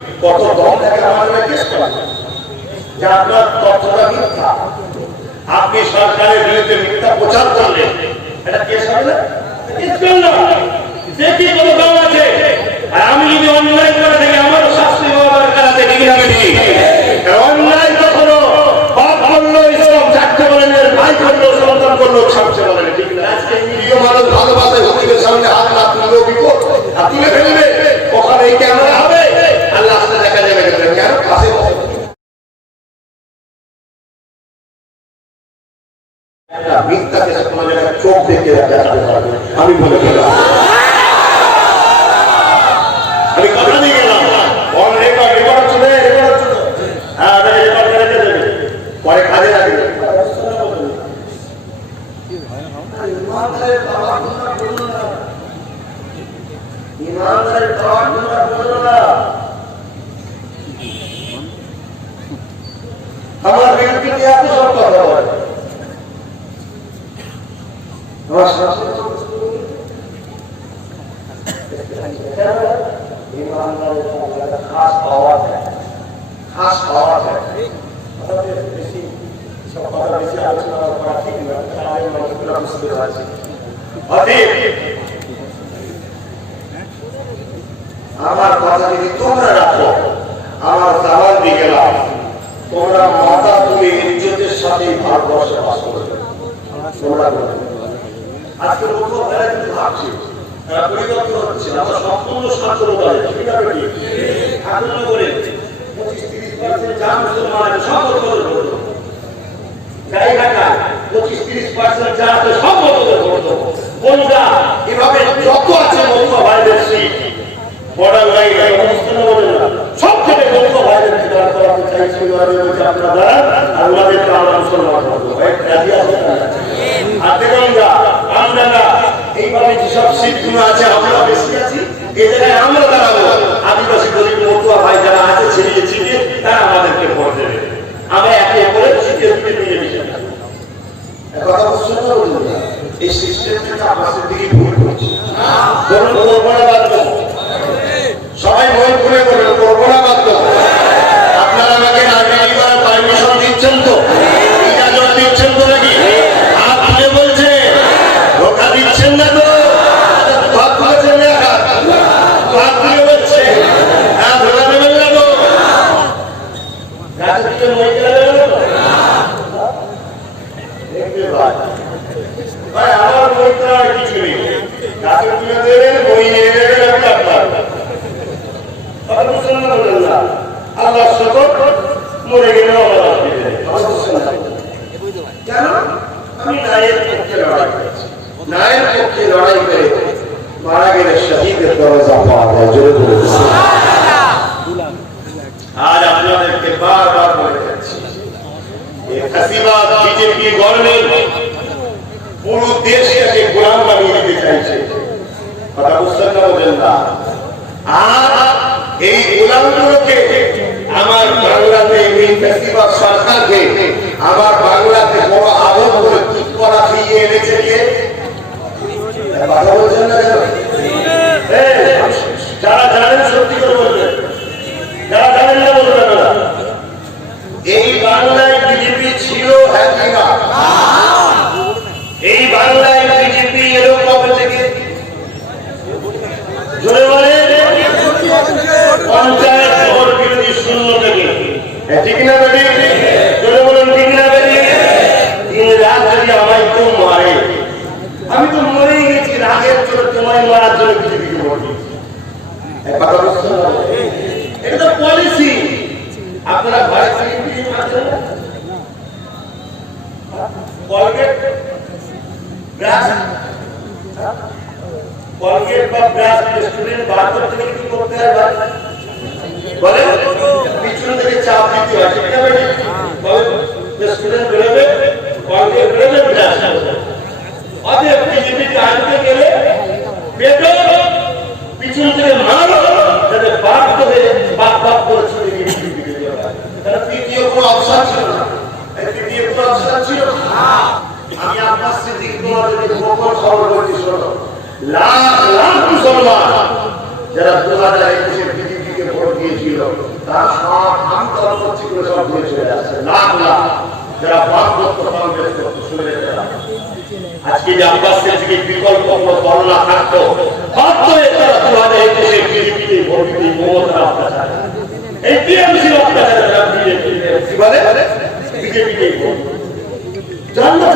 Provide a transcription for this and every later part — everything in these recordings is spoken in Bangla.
কত দম থাকে আমার নামে কেস করেন যে আপনার তথ্যটা মিথ্যা, আপনি সরকারের বিরুদ্ধে মিথ্যা প্রচার করলেন, এটা কেস হবে না? কেস করল দেখি কত দম আছে। আর আমি যদি অন্যায় করে থাকি আমারও শাস্তি হওয়া দরকার আছে, ঠিক না বেশি? অন্যায় কখনো বাপ করলো ইসলাম চারটে বলেন, ভাই করলো সন্তান করলো ছাড়ছে বলেন, ঠিক না? আজকে প্রিয় মানুষ ভালোবাসে হুজুরের সামনে হাত না তুললেও বিপদ, আর তুলে ফেলবে ওখানে এই ক্যামেরা হবে, আল্লাহ আসলে দেখা যাবে কেন কাছে মিথ্যাকে চোখ দেখে আমি বলে ফেলাম, আমি কথা দিয়ে গেলাম অন রেকর্ড রেকর্ড হচ্ছে রেকর্ড হচ্ছে হ্যাঁ রেকর্ড করে দেবে পরে কাজে লাগবে। আমার বিরুদ্ধে এত সব কথা বলে খাস পাওয়া যায়, খাস পাওয়া যায় বেশি সব কথা বেশি আলোচনা করা ঠিক নয়, আমার কথা যদি তোমরা রাখো আমার দালাল দিয়ে গেলাম, তোমরা মাথা তুলে ইজ্জতের সাথে ভারতবর্ষে বাস করবে। তোমরা আজকে লোক তারা কিন্তু ভাবছে তারা পরিবর্তন হচ্ছে, আমরা সম্পূর্ণ স্বার্থপর করে 25-30% যা মুসলমান সব জায়গাটা 25-30% যা আছে সব বন্ধুরা এভাবে যত আছে বন্ধু ভাইদের সিট বর্ডার লাইন সব থেকে বন্ধু ভাইদের দাঁড় করাতে চাইছি আপনারা আল্লাহদেরকে আমরা মুসলমান করবো আর দেখুন আমরা না এইভাবে যেসব সিটগুলো আছে আমরা বেশি আছি এই জায়গায় আমরা দাঁড়াবো, আদিবাসী গরিব মতুয়া ভাই যারা আছে ছিটিয়ে ছিটিয়ে তারা আমাদেরকে ভোট দেবে, আমরা একে অপরের ছিটিয়ে ছিটিয়ে মিলে মিশে কথা বুঝছেন না? বলুন এই সিস্টেমটা আমাদের দিকে ভুল করছে, সবাই ভয় করে বলবেন করবো না বাধ্য। আপনারা আমাকে রাজনীতি করার পারমিশন দিচ্ছেন তো, ইজাজত দিচ্ছেন তো নাকি? হাত তুলে বলছে ধোকা দিচ্ছেন না তো? হাত তুলেছেন না, হাত তুলে বলছে হ্যাঁ ধোকা দেবেন না তো? গাছের দিকে মই চলে যাবে না দেখতে ভাই আমার মইটা কিছু নেই, গাছের তুলে দেবেন মই নিয়ে দেবেন আপনার আল্লাহ শকর মরে গেলে কেন? আমি নায়ের পক্ষে লড়াই করেছি, নায়ের পক্ষে লড়াই করে মারা গেলে শহীদের দরজা পাওয়া যায়। জোরে বলে আজ আপনাদেরকে বারবার বলে যাচ্ছি ফাঁসিবাদ বিজেপি গভর্নমেন্ট পুরো দেশটাকে গোলাম বানিয়ে দিতে চাইছে, কথা বুঝছেন না? বলেন না। আর এই গোলামগুলোকে আমার বাংলাতে এই ফ্যাসিবাদ সরকারকে আমার বাংলাতে বড় আদর করে ঠিক করা ফিরিয়ে এনেছে কে? কথা বলছেন না? যারা জানেন সত্যি করে বলবেন, যারা জানেন না বলবেন না। এই বাংলায় বিজেপি ছিল হ্যাঁ কিনা? এই বাংলায় বিজেপি এরকম থেকে জোরে বলে পঞ্চায়েত ভোট বিরোধী শূন্য থেকে, ঠিক না বেটি? জোরে বলুন ঠিক না বেটি? দিন রাত যদি আমায় তো মারে, আমি তো মরেই গেছি রাগের জন্য, তোমায় মারার জন্য বিজেপিকে ভোট দিয়েছি। এটা তো পলিসি। আপনারা ভারত কলগেট ব্রাশ কলগেট বা ব্রাশ স্টুডেন্ট বার করতে গেলে কি করতে হয় বলে? পিছন থেকে চাপ দিতে হয়, ঠিক না বেটি? স্টুডেন্ট বেরোবে, কলগেট বেরোবে, ব্রাশ অতএব বিজেপিতে আনতে গেলে পেটো পিছন থেকে মারো যাতে বাধ্য হয়ে বাপ বাপ করে ছুটে গিয়ে বিজেপিকে দেওয়া হয়। তাহলে তৃতীয় কোনো অপশন ছিল না, তৃতীয় কোনো অপশন ছিল না। আমি আপনার স্মৃতি যদি গোপন খবর করছি শোনো, লাখ লাখ মুসলমান যারা 2021-এ বিজেপিকে ভোট দিয়েছিল তারা সব নাম করছি করে সব দিয়ে চলে আসছে লাখ লাখ যারা ভারত কংগ্রেস করতে শুনে আজকে যে আব্বাস থেকে বিকল্প কোনো দল না থাকতো বাধ্য হয়ে তারা 2021 বিজেপিতে ভোট দিতে মমতার অত্যাচার এই টিএমসির অত্যাচার তারা বিজেপি বলে বিজেপিতে ভোট জানতে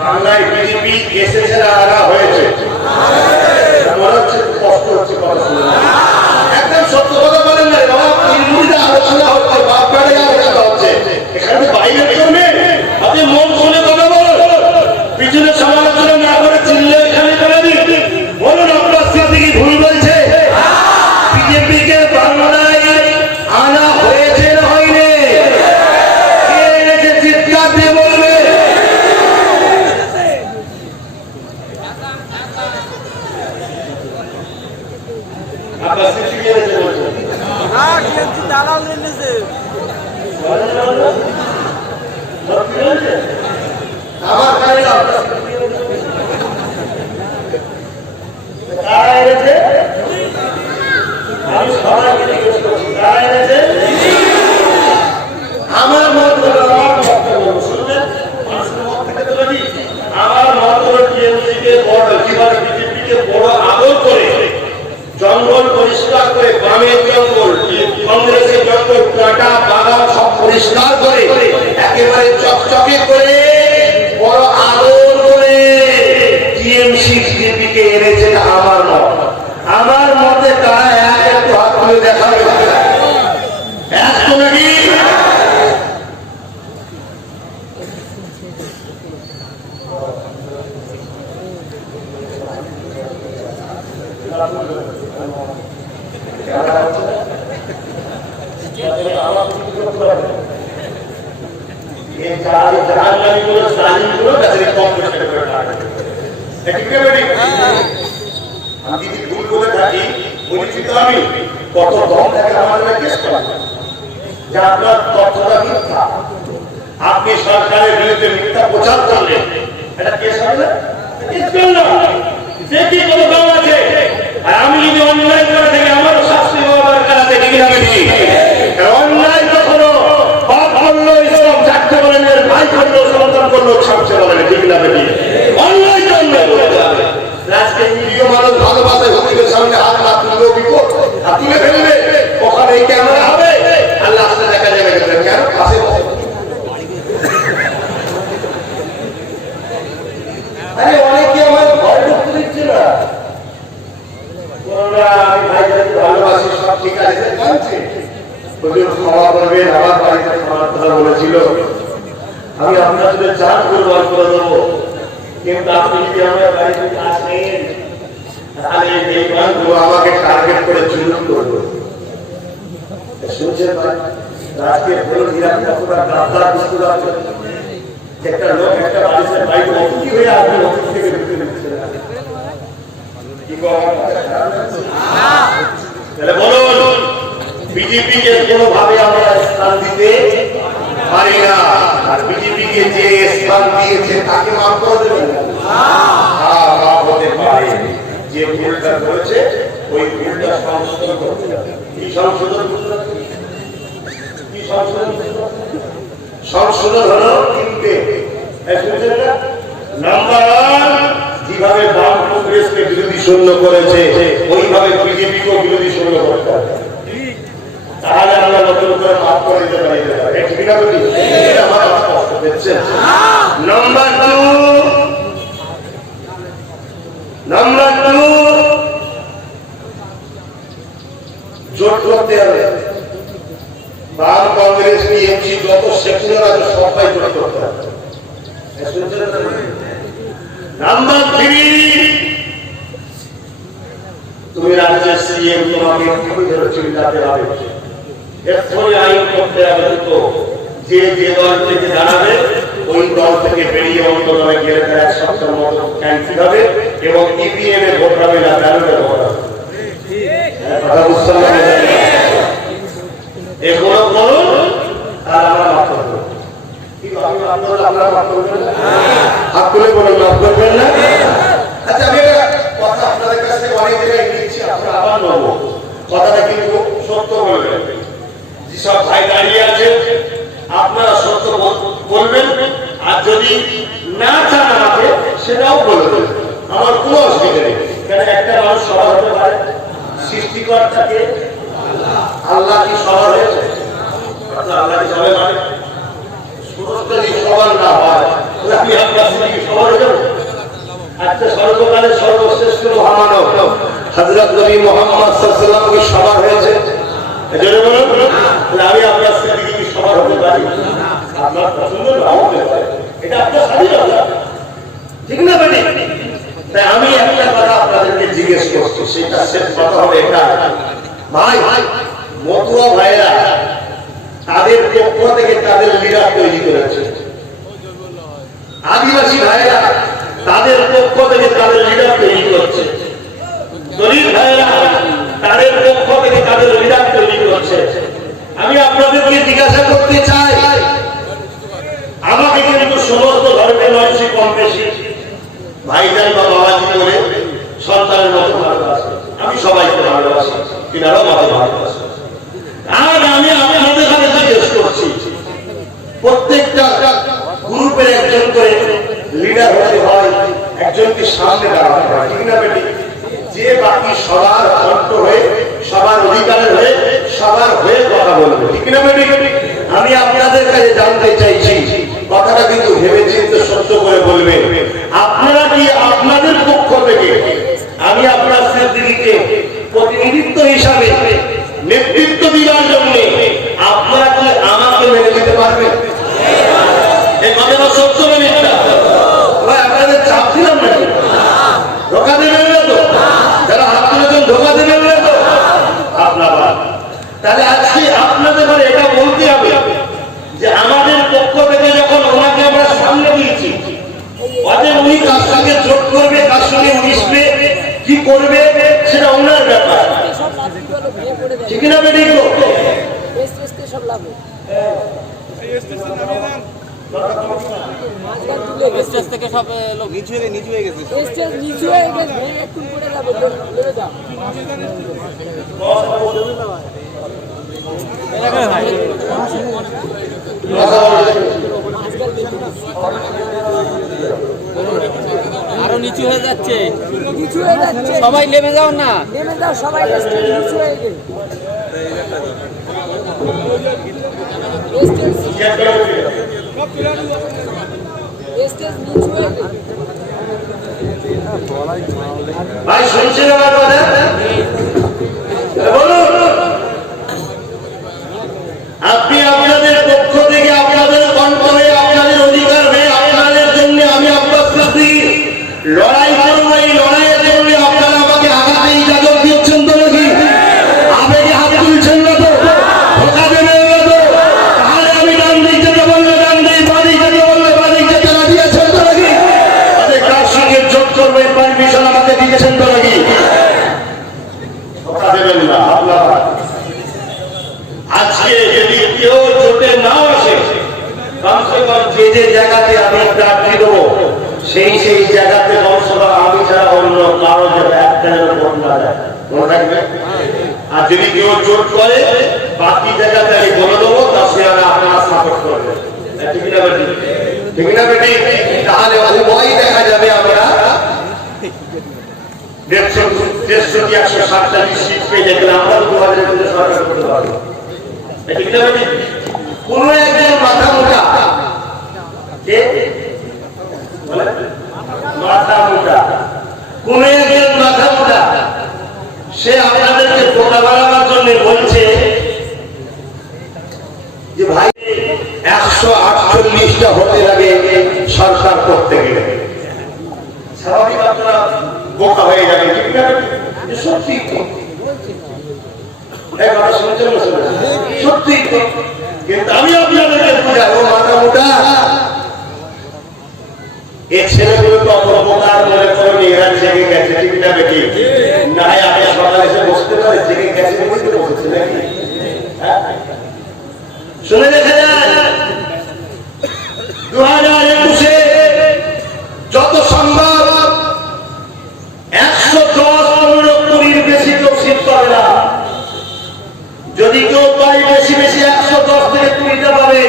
বাংলায় বিজেপি এসেছে না আনা হয়েছে মনে হচ্ছে কষ্ট হচ্ছে কথা শুনে একদম সত্য কথা বলেন না বাবা মুড়িটা আলোচনা হচ্ছে বাপ বেড়ে আলোচনা হচ্ছে এখানে বাইরের জন্য আপনি মন শুনে কথা বলুন পিছনে সমালোচনা না করে চিনলে এখানে করে দিন বলুন আপনার সাথে কি ভুল বলছে বিজেপিকে বাংলায় আনা হয়েছে না হয়নি কে এনেছে চিৎকার দিয়ে বলবে আপনার শিশু এনেছে বলছে দালাল এনেছে আমার কাছে কারা এনেছে আমি সবাইকে জিজ্ঞেস করছি কারা এনেছে আমার মত শুনবেন আমার মত টিএমসিকে বড় কিভাবে বিজেপিকে বড় আদর করে জঙ্গল পরিষ্কার করে গ্রামের জঙ্গল কংগ্রেসের জঙ্গল কাটা বাগান সব পরিষ্কার করে একেবারে চকচকে করে বড় আদর করে টিএমসি বিজেপিকে এনেছে আমার মত আমার মতে তারা একটু হাত তুলে দেখাবে এক কমিটি আমি যদি ভুল বলে থাকি পরিচিত আমি কত দম থাকে আমাদের কেস করা যে আপনার তথ্যটা মিথ্যা আপনি সরকারের বিরুদ্ধে মিথ্যা প্রচার করলেন এটা কেস হবে না কেস করল সে কি কোনো দম আছে আর আমি যদি অন্যায় করে থাকি আমারও শাস্তি হওয়া দরকার আছে ঠিক না বেশি অন্যায় কখনো বাপ করলো ইসলাম চাকতে বলেন ভাই করলো সমর্থন করলো ছাড়ছে বলেন ঠিক না বেশি অন্যায় তো অন্যায় করে যাবে আজকে মিডিয়া মানুষ ভালোবাসে হুজুরের সামনে হাত না তুললেও বিপদ আর তুলে ফেলবে ওখানে এই ক্যামেরা হবে আর লাস্টে দেখা যাবে কেন পাশে আরে অনেকে আমার ঘরে ঢুকতে দিচ্ছে না আমি ভাইজানকে ভালোবাসি সব ঠিক আছে জানছি হুজুর ক্ষমা করবেন আমার বাড়িতে খাবার কথা বলেছিল আমি আপনার সাথে চান কুরবান করে দেবো কিন্তু আপনি যদি আমার বাড়িতে আসেন তাহলে এই গানগুলো আমাকে টার্গেট করে জুলুম করবে শুনছেন আজকে বলুন গাদ্দার বুঝতে আছে একটা লোক একটা বাড়িতে বাইরে অতিথি হয়ে আপনি অতিথি থেকে ঢুকে দিচ্ছেন তাহলে বলুন বিজেপিকে কোনোভাবে আমরা স্থান দিতে পারি না আর বিজেপিকে যে স্থান দিয়েছে তাকে মাফ করে দেবেন মাফ হতে পারে যে ভুলটা করেছে ওই ভুলটা সংশোধন করতে হবে কি সংশোধন কি সংশোধন হলো তিনটে নাম্বার ওয়ান যেভাবে বাম কংগ্রেসকে বিরোধী শূন্য করেছে ওইভাবে বিজেপিকেও বিরোধী শূন্য করতে হবে তাহলে আমরা নতুন করে মাফ করে দিতে পারি ঠিক না বলি আমার কষ্ট দিচ্ছেন নাম্বার টু জোট করতে হবে বাম কংগ্রেস টিএমসি যত সেকুলার আছে সবাই জোট করতে হবে নাম্বার থ্রি তুমি রাজ্যের সিএম তোমাকে চিন্তাতে হবে এক্ষুনি আইন করতে হবে তো যে যে দল থেকে দাঁড়াবে ওই দল থেকে বেরিয়ে অন্য দলে গেলে তার এক সপ্তাহের মতো ক্যান্সেল হবে এবং ইভিএম এ ভোট হবে না ব্যালটে ভোট হবে কথা বুঝতে পারছেন এগুলো করুন আর আমরা মাফ করবো আপনারা মাফ করবেন হাত তুলে বলুন মাফ করবেন না আচ্ছা আমি কথা আপনাদের কাছে অনেক জায়গায় নিয়েছি আপনারা সম্মান নেব, কথাটা কিন্তু সত্য বলবেন। যেসব ভাই দাঁড়িয়ে আছে আপনারা সত্য বলবেন, আর যদি না চান আমাকে সেটাও বলবেন, আমার কোনো অসুবিধা নেই। কেন একটা মানুষ সবার হতে পারে, সৃষ্টিকর্তাকে আল্লাহ কি সবার হয়েছে? আল্লাহ কি সবাই মানে? যদি সবার না হয় আমি আপনার কি সবার হয়ে যাবো? আচ্ছা, সর্বকালের সর্বশ্রেষ্ঠ মহামানব হযরত নবী মুহাম্মদ সাল্লাল্লাহু আলাইহি ওয়াসাল্লাম কি সবার হয়েছে? এজন্য বলুন, আমি আপনার সাথে কি সবার হতে পারি? আপনার পছন্দ নাও হতে পারে, এটা আপনার স্বাধীনতা, ঠিক না বেটি? তাই আমি একটা কথা আপনাদেরকে জিজ্ঞেস করছি, সেটা শেষ কথা হবে এটা, ভাই মতুয়া ভাইরা তাদের পক্ষ থেকে তাদের লিডার তৈরি করেছে, আদিবাসী ভাইরা তাদের পক্ষ থেকে তাদের লিডার তৈরি করছে, দলিত ভাইরা তাদের পক্ষ থেকে তাদের লিডার তৈরি করছে। আমি আপনাদেরকে জিজ্ঞাসা করতে চাই, আমাকে কিন্তু সমস্ত ধর্মের মানুষই কম বেশি ভাইজান বা বাবাজি করে সন্তানের মতো ভালোবাসে, আমি সবাইকে ভালোবাসি, তিনারাও আমাকে ভালোবাসে। আর আমি আপনাদের কাছে জিজ্ঞেস করছি, প্রত্যেকটা গ্রুপের একজন করে লিডার হতে হয়, একজনকে সামনে দাঁড়াতে হয়, ঠিক না বেটি? যে বাকি সবার কণ্ঠ হয়ে, সবার অধিকারের হয়ে, সবার হয়ে কথা বলবে, ঠিক না বেটি? আমি আপনাদের কাছে জানতে চাইছি, কথাটা কিন্তু ভেবে চিন্তে সত্য করে বলবেন, আপনারা কি আপনাদের পক্ষ থেকে আমি আপনার সিদ্দিকীকে প্রতিনিধিত্ব হিসাবে নেতৃত্ব দেওয়ার জন্য আপনারা কি আমাকে মেনে নিতে পারবেন? এই কথাটা সত্য না মিথ্যা? ভাই আপনাদের চাপ দিলাম নাকি? ধোকা দেবেন না তো? যারা হাত তুলেছেন ধোকা দেবেন না তো? আপনারা তাহলে আজকে আপনাদের মানে এটা বলতে হবে যে আমাদের পক্ষ থেকে যখন ওনাকে আমরা সামনে দিয়েছি, অতএব উনি কার সঙ্গে জোট করবে, কার সঙ্গে মিশবে, কি করবে সেটা ওনার ব্যাপার, ঠিক না বেটি? স্টেজ থেকে সব লোক নিচু হয়ে গেছে, স্টেজ নিচু হয়ে গেছে, একটু পড়ে যাবে, নেমে যাও। আরো নিচু হয়ে যাচ্ছে, নিচু হয়ে যাচ্ছে, সবাই নেমে যাও না, নেমে যাও সবাই, স্টেজ নিচু হয়ে গেছে, স্টেজ নিচু হয়ে গেছে। ভাই শুনছেন আমার কথা? বলুন, আপনি আপনাদের পক্ষ থেকে আপনাদের কণ্ঠ হয়ে, আপনাদের অধিকার হয়ে, আপনাদের জন্য আমি আপনার সাথে লড়াই করবো। এই লড়াইয়ের জন্য আপনারা আমাকে আঘাতে ইজাজত দিচ্ছেন তো নাকি? আবেগে হাত তুলছেন না তো? ধোকা দেবেন না তো? তাহলে আমি ডান দিক যেতে বললে ডান দিক, বাঁ দিক যেতে বললে বাঁ দিক যেতে রাজি আছেন তো নাকি? তাদের কার সঙ্গে যোগ করবো এই পারমিশন আমাকে দিয়েছেন তো নাকি? ধোকা দেবেন না আপনারা। আজকে যদি কেউ জোটে নাও আসে, কমসে কম যে যে জায়গাতে আমি প্রার্থী দেবো সেই জায়গাতে কমসে আমি ছাড়া অন্য কারো যাতে একজনের ভোট না যায়, মনে থাকবে। আর যদি কেউ জোট করে বাকি জায়গাতে আমি বলে দেবো, তা সে আর আপনারা সাপোর্ট করবে, ঠিক না বেটি? ঠিক না বেটি? তাহলে উভয় দেখা যাবে আমরা 150-147 সিট পেয়ে যেতে আমরা 2000 সরকার করতে পারবো, ঠিক না বেটি? কোন একজন মাথা মোটা, কে মাথা মোটা, কোন একজন মাথা মোটা, সে আপনাদেরকে বোকা বানানোর জন্য বলছে যে ভাই 148টা হতে লাগে সরকার করতে গেলে, স্বাভাবিক আপনারা বোকা হয়ে যাবেন, ঠিক না? সত্যি সত্যি, কিন্তু আমি আপনাদেরকে বুঝাবো মাথা মোটা, এই ছেলেগুলো তো বোকার মনে করেনি, এরা জেগে গেছে, ঠিক না বেটি? না হয় আপনি সকালে এসে বসতে পারে, জেগে গেছে বলতে বসেছে নাকি? শুনে দেখা যায় 2021-এ যত সম্ভব 110-15 বেশি লোক শীত যদি কেউ পাই বেশি বেশি 110 থেকে 20টা পাবে।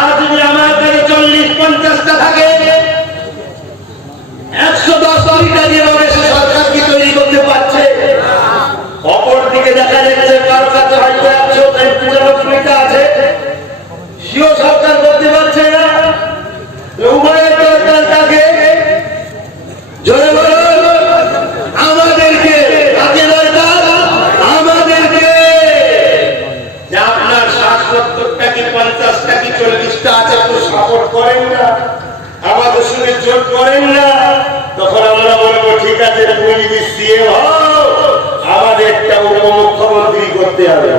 আর যদি আমার কাছে 40-50টা থাকে, 110-20টা দিয়ে হবে, সে সরকার কি তৈরি করতে পারছে? অপর দিকে দেখা যাচ্ছে কারো কাছে হয়তো 195টা আছে, সেও সরকার করতে পারছে না। উভয়ের দরকার থাকে, জোরে বলুন আমাদেরকে, কাকে দরকার? আমাদেরকে। যে আপনার 60-70টা কি 50টা কি 40টা আছে, একটু সাপোর্ট করেন না, আমাদের সঙ্গে জোট করেন না, তখন আমরা বলবো ঠিক আছে, তুমি যদি সিএম হও আমাদের একটা উপমুখ্যমন্ত্রী করতে হবে।